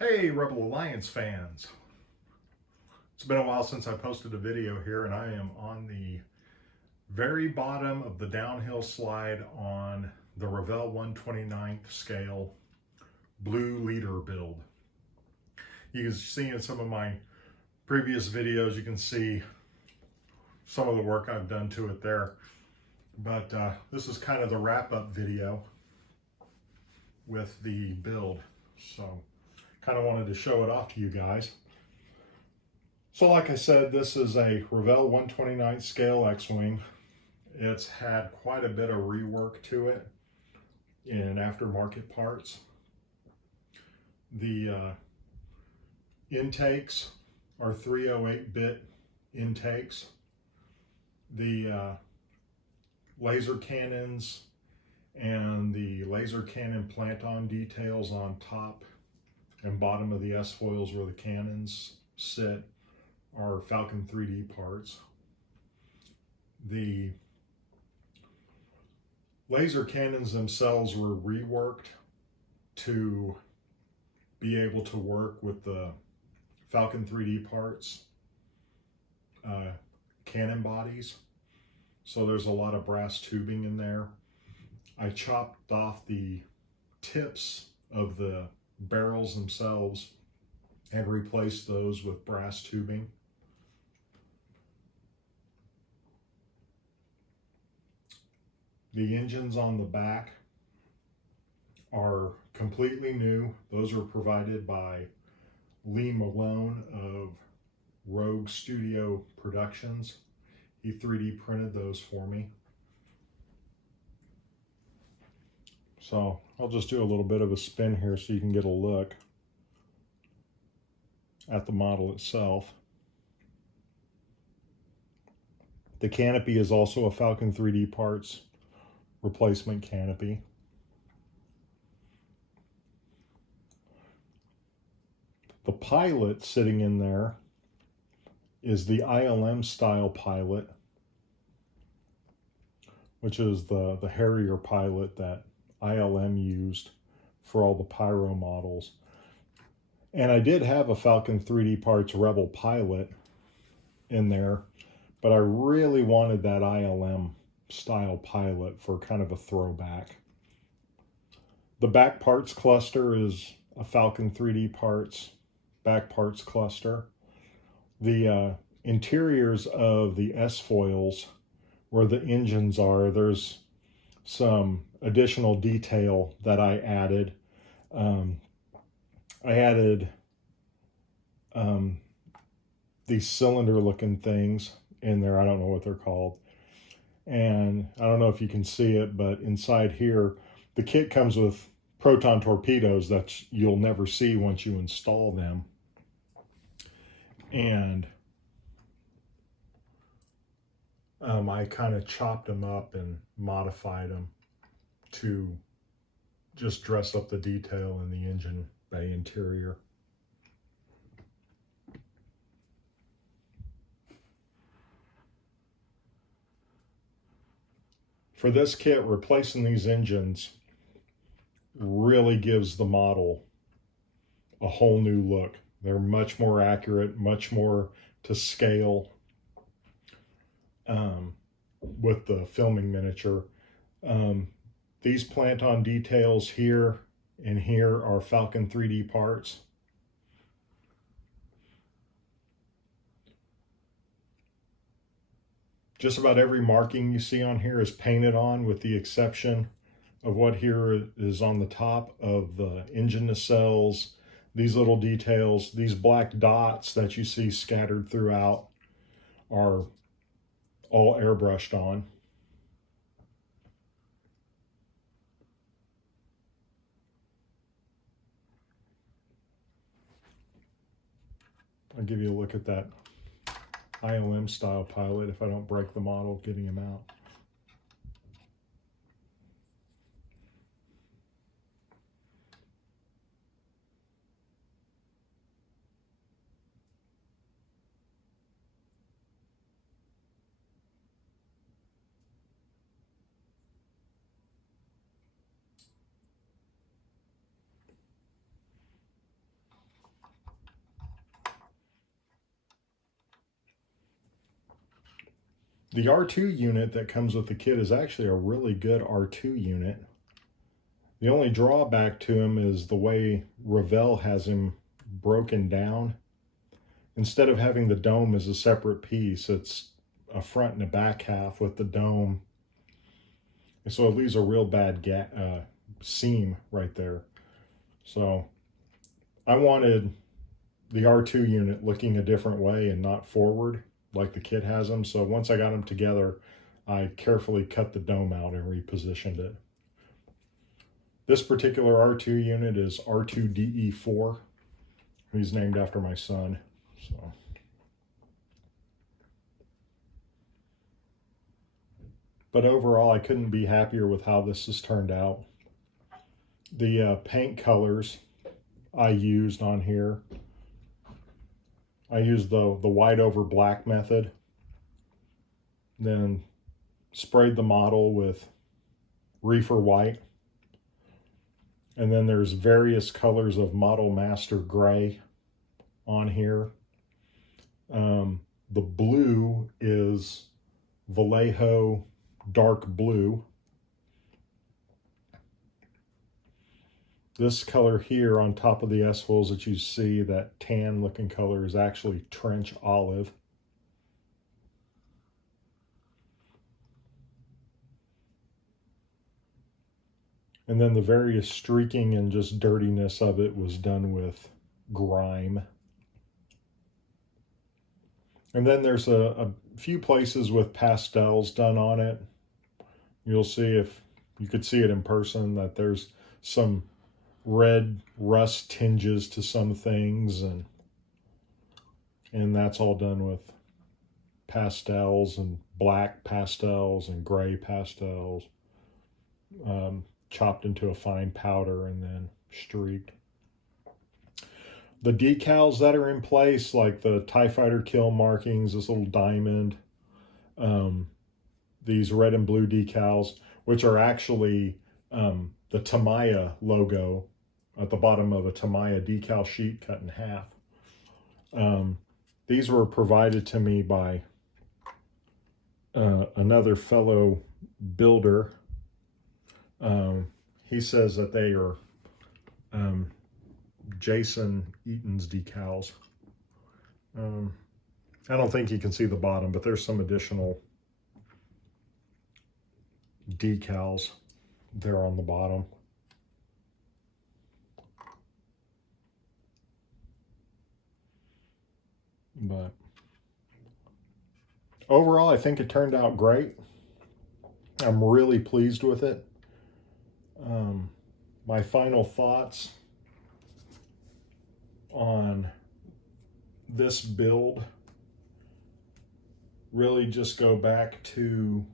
Hey, Rebel Alliance fans. It's been a while since I posted a video here, and I am on the very bottom of the downhill slide on the Revell 1/29th scale blue leader build. You can see in some of my previous videos, you can see some of the work I've done to it there. But this is kind of the wrap-up video with the build. So kind of wanted to show it off to you guys. So like I said, this is a Revell 1/29th scale X-Wing. It's had quite a bit of rework to it in aftermarket parts. The intakes are 308-bit intakes. The laser cannons and the laser cannon plant-on details on top and bottom of the S-foils where the cannons sit are Falcon 3D parts. The laser cannons themselves were reworked to be able to work with the Falcon 3D parts cannon bodies. So there's a lot of brass tubing in there. I chopped off the tips of the barrels themselves and replaced those with brass tubing. The engines on the back are completely new. Those were provided by Lee Malone of Rogue Studio Productions. He 3D printed those for me. So I'll just do a little bit of a spin here so you can get a look at the model itself. The canopy is also a Falcon 3D parts replacement canopy. The pilot sitting in there is the ILM style pilot, which is the Harrier pilot that ILM used for all the Pyro models. And I did have a Falcon 3D parts Revel pilot in there, but I really wanted that ILM style pilot for kind of a throwback. The back parts cluster is a Falcon 3D parts back parts cluster. The interiors of the S-foils where the engines are, there's some additional detail that I added. I added these cylinder looking things in there. I don't know what they're called. And I don't know if you can see it, but inside here, the kit comes with proton torpedoes that you'll never see once you install them. And I kind of chopped them up and modified them to just dress up the detail in the engine bay interior. For this kit, replacing these engines really gives the model a whole new look. They're much more accurate, much more to scale with the filming miniature. These plant-on details here and here are Falcon 3D parts. Just about every marking you see on here is painted on, with the exception of what here is on the top of the engine nacelles. These little details, these black dots that you see scattered throughout are all airbrushed on. I'll give you a look at that ILM style pilot if I don't break the model getting him out. The R2 unit that comes with the kit is actually a really good R2 unit. The only drawback to him is the way Revell has him broken down. Instead of having the dome as a separate piece, it's a front and a back half with the dome. And so it leaves a real bad seam right there. So I wanted the R2 unit looking a different way and not forward like the kit has them. So once I got them together, I carefully cut the dome out and repositioned it. This particular R2 unit is R2DE4. He's named after my son. So, but overall, I couldn't be happier with how this has turned out. The paint colors I used on here, I used the white over black method, then sprayed the model with reefer white, and then there's various colors of Model Master gray on here. The blue is Vallejo dark blue. This color here on top of the S-holes that you see, that tan looking color, is actually trench olive. And then the various streaking and just dirtiness of it was done with grime. And then there's a few places with pastels done on it. You'll see, if you could see it in person, that there's some red rust tinges to some things, and that's all done with pastels and black pastels and gray pastels, chopped into a fine powder and then streaked. The decals that are in place, like the TIE Fighter kill markings, this little diamond, these red and blue decals, which are actually the Tamiya logo at the bottom of a Tamiya decal sheet cut in half. These were provided to me by another fellow builder. He says that they are Jason Eaton's decals. I don't think you can see the bottom, but there's some additional decals there on the bottom. But overall, I think it turned out great. I'm really pleased with it. My final thoughts on this build really just go back to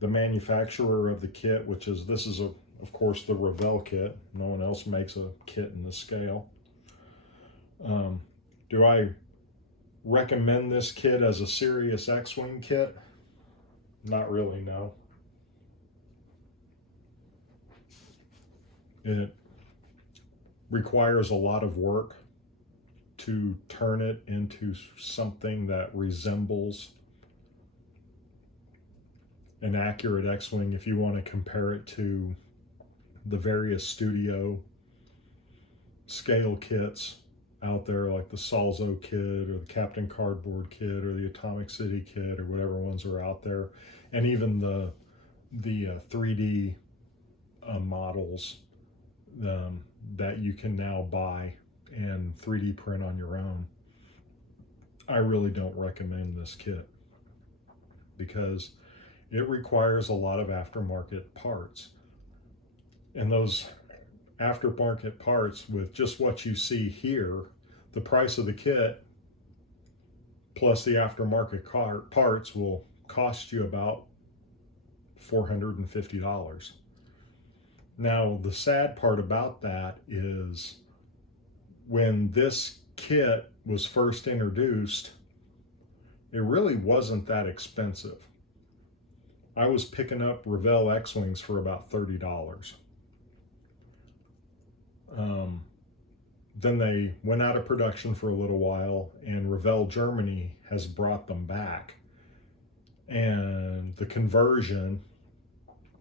the manufacturer of the kit, which is, this is of course the Revell kit. No one else makes a kit in this scale. Do I recommend this kit as a serious X-Wing kit? Not really, no. It requires a lot of work to turn it into something that resembles an accurate X-Wing if you want to compare it to the various studio scale kits out there, like the Salzo kit or the Captain Cardboard kit or the Atomic City kit or whatever ones are out there, and even the 3D models that you can now buy and 3D print on your own. I really don't recommend this kit because it requires a lot of aftermarket parts. And those aftermarket parts, with just what you see here, the price of the kit plus the aftermarket parts will cost you about $450. Now, the sad part about that is when this kit was first introduced, it really wasn't that expensive. I was picking up Revell X-Wings for about $30. Then they went out of production for a little while, and Revell Germany has brought them back. And the conversion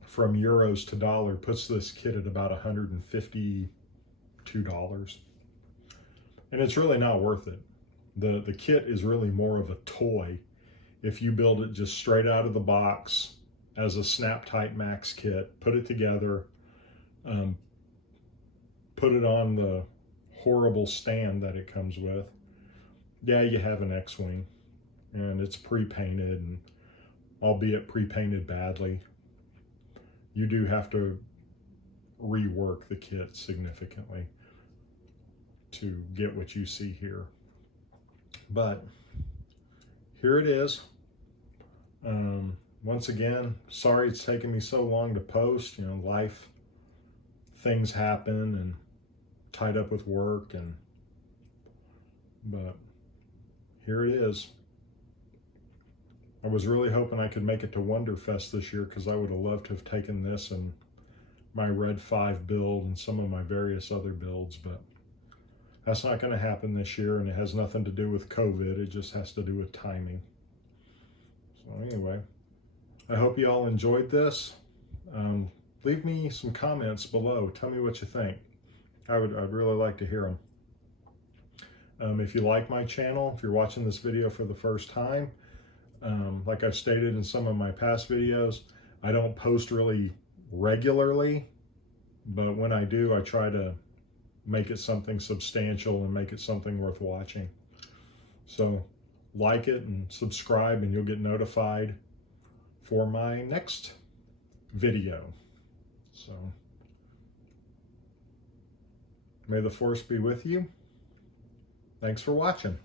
from euros to dollar puts this kit at about $152. And it's really not worth it. The kit is really more of a toy if you build it just straight out of the box as a Snap Tight Max kit, put it together, put it on the horrible stand that it comes with. Yeah, you have an X-Wing, and it's pre-painted, and albeit pre-painted badly, you do have to rework the kit significantly to get what you see here. But here it is. Once again, sorry it's taken me so long to post. You know, life, things happen, and tied up with work, but here it is. I was really hoping I could make it to Wonderfest this year, because I would have loved to have taken this and my Red 5 build and some of my various other builds, but that's not going to happen this year, and it has nothing to do with COVID. It just has to do with timing. So anyway, I hope you all enjoyed this. Leave me some comments below. Tell me what you think. I'd really like to hear them. If you like my channel, if you're watching this video for the first time, like I've stated in some of my past videos, I don't post really regularly, but when I do, I try to make it something substantial and make it something worth watching. So like it and subscribe, and you'll get notified for my next video. So may the force be with you. Thanks for watching.